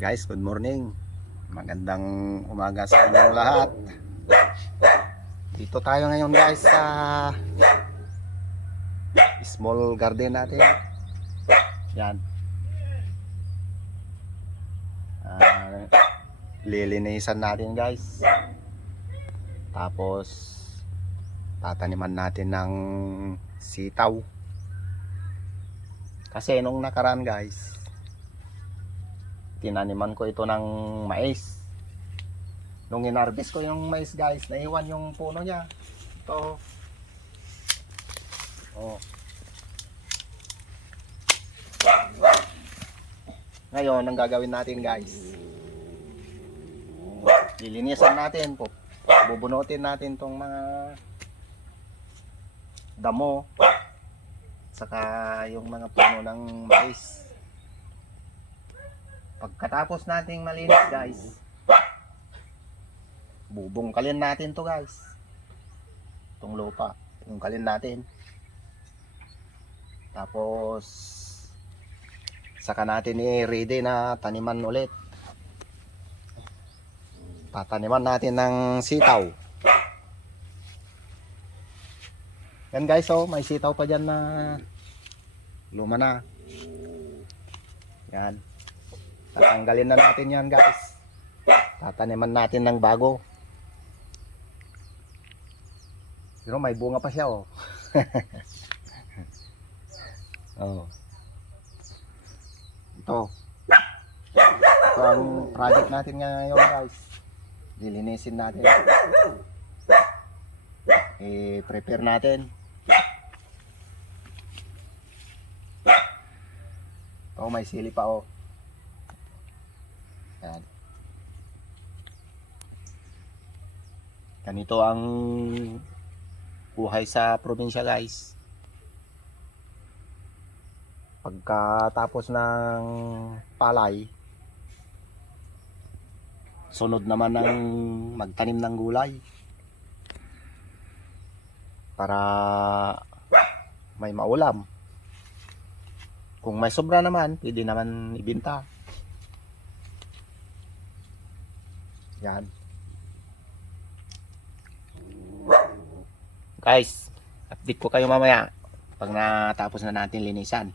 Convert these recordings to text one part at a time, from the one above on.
Guys, good morning. Magandang umaga sa inyong lahat. Dito tayo ngayon guys sa small garden natin. Yan. Lilinisan natin guys. Tapos tataniman natin ng sitaw. Kasi nung nakaraan guys, tinaniman ko ito ng mais. Nung inarbis ko yung mais guys, naiwan yung puno niya. Ito. Oh. Ngayon, ang gagawin natin guys, lilinisan natin po. Bubunutin natin tong mga damo saka yung mga puno ng mais. Pagkatapos nating malinis guys, bubungkalin natin to guys. Itong lupa, bungkalin natin. Tapos saka natin i-ready na taniman ulit. Tataniman natin ng sitaw. Yan guys, oh, may sitaw pa dyan na luma na. Yan. Tatanggalin na natin yan guys. Tataniman natin ng bago. Pero may bunga pa siya, oh. Oh. Ito ang project natin ngayon guys. Lilinisin natin. I-prepare natin. Oh, may sili pa, oh. Yan. Ganito ang buhay sa probinsya guys. Pagkatapos ng palay, sunod naman ng magtanim ng gulay para may maulam. Kung may sobra naman, pwede naman ibenta. Yan. Guys, update ko kayo mamaya pag natapos na natin linisan.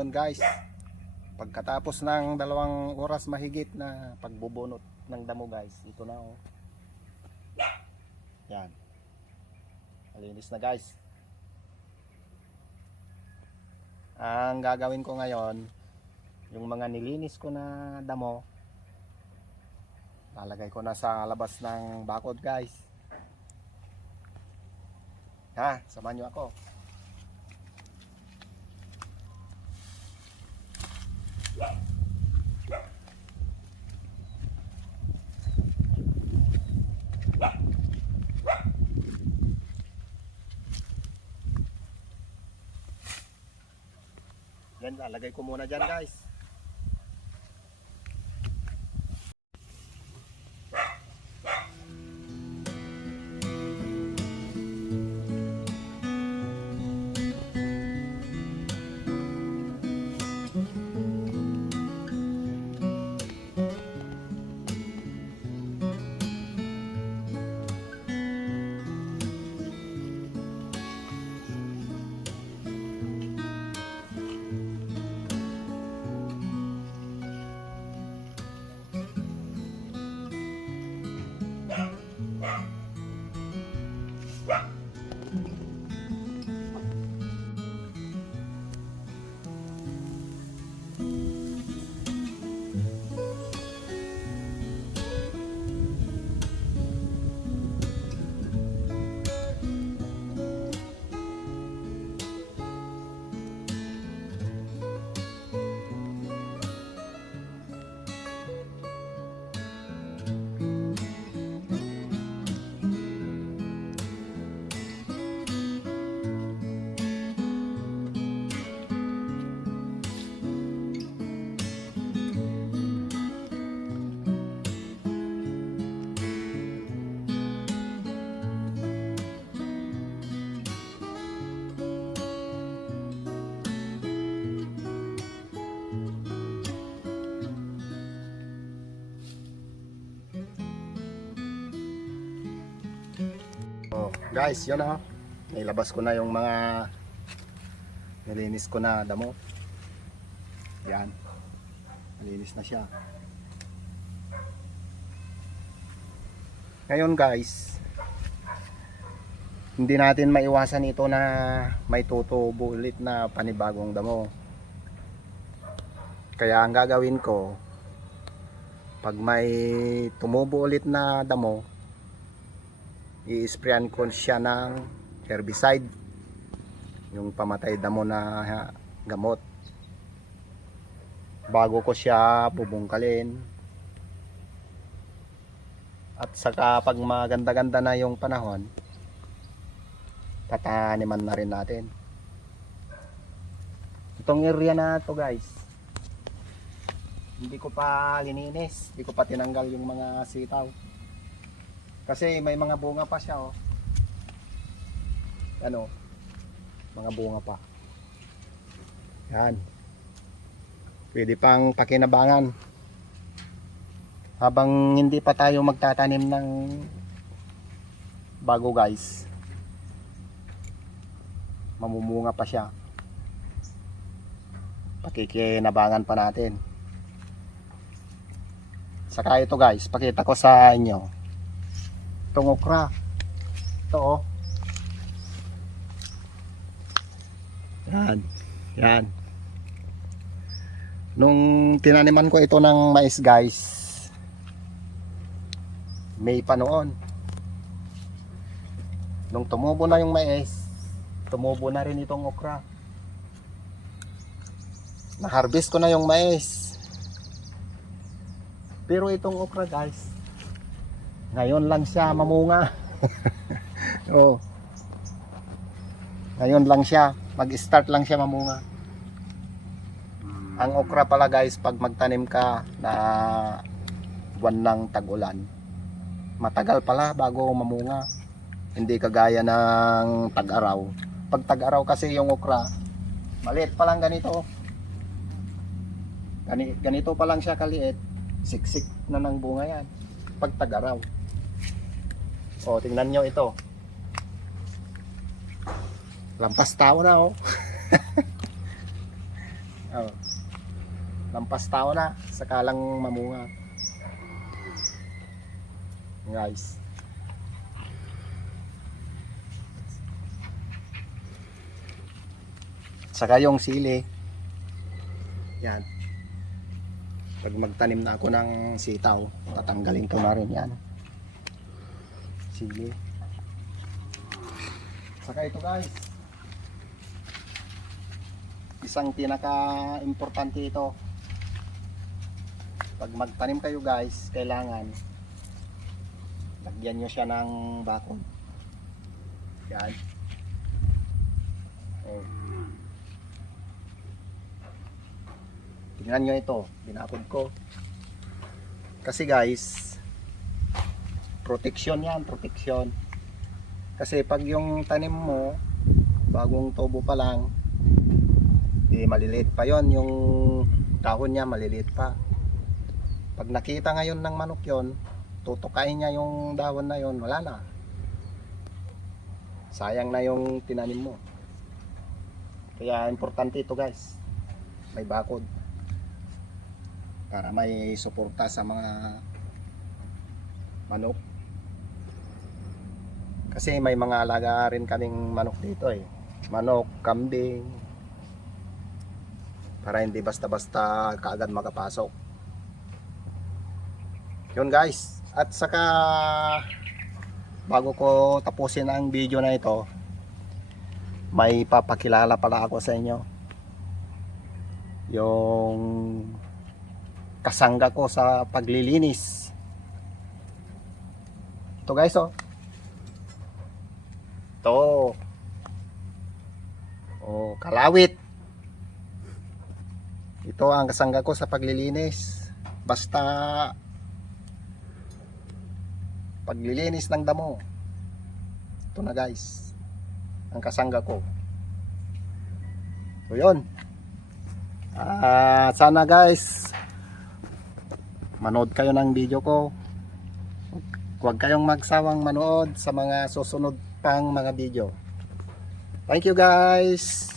Ngayon guys, pagkatapos ng 2 oras mahigit na pagbubunot ng damo guys, ito na oh. Yan. Malinis na guys. Ang gagawin ko ngayon, yung mga nilinis ko na damo, lalagay ko na sa labas ng bakod guys. Ha, samahan nyo ako. Yan, lalagay ko muna dyan guys. Oh, guys, yun oh. Nailabas ko na yung mga nilinis ko na damo. Yan. Malinis na siya. Ngayon guys, hindi natin maiwasan ito na may tutubo ulit na panibagong damo. Kaya ang gagawin ko, pag may tumubo ulit na damo, i-sprayan ko siya ng herbicide, yung pamatay damo na gamot, bago ko siya bubungkalin. At saka pag maganda-ganda na yung panahon, tataniman na rin natin itong area na to guys. Hindi ko pa lininis, hindi ko pa tinanggal yung mga sitaw kasi may mga bunga pa siya oh. Ano, mga bunga pa. Yan, pwede pang pakinabangan habang hindi pa tayo magtatanim ng bago guys. Mamumunga pa siya, pakikinabangan pa natin. Saka ito guys, pakita ko sa inyo itong okra. Ito oh. Yan, yan. Nung tinaniman ko ito ng mais guys, May pa noon. Nung tumubo na yung mais, tumubo na rin itong okra. Na-harvest ko na yung mais. Pero itong okra guys, ngayon lang siya mamunga. Oh. Ngayon lang siya, mag-start lang siya mamunga. Ang okra pala guys, pag magtanim ka na buwan ng tag-ulan, matagal pala bago mamunga. Hindi kagaya ng tag-araw. Pag tag-araw kasi yung okra, maliit pa lang ganito. Ganito pa lang siya kaliit. Siksik na ng bunga yan. Pag tag-araw. O, tingnan nyo ito. Lampas tao na oh. Oh. Lampas tao na, sakalang mamunga. Guys. Saka yung sili. Yan. Pag magtanim na ako ng sitaw, tatanggalin ko na rin yan. Sili. Saka ito guys. Isang pinaka-importante ito. Pag magtanim kayo guys, kailangan lagyan nyo siya ng bakod. Yan. Oh. Tingnan nyo ito, binakod ko. Kasi guys, protection yan, protection. Kasi pag yung tanim mo, bagong tubo pa lang, maliliit pa yon, yung dahon niya maliliit pa. Pag nakita ngayon ng manok yon, tutukain niya yung dahon na yon, wala na. Sayang na yung tinanim mo. Kaya importante ito guys, may bakod. Para may suporta sa mga manok. Kasi may mga alaga rin kaming manok dito eh. Manok, kambing. Para hindi basta-basta kaagad makapasok. Yun guys. At saka bago ko tapusin ang video na ito, may papakilala pala ako sa inyo. Yung kasangga ko sa paglilinis. Ito guys oh. Ito. Oh, kalawit. Ito ang kasangga ko sa paglilinis. Basta paglilinis ng damo. Ito na guys. Ang kasangga ko. So yun. Sana guys manood kayo ng video ko. Huwag kayong magsawang manood sa mga susunod pang mga video. Thank you guys.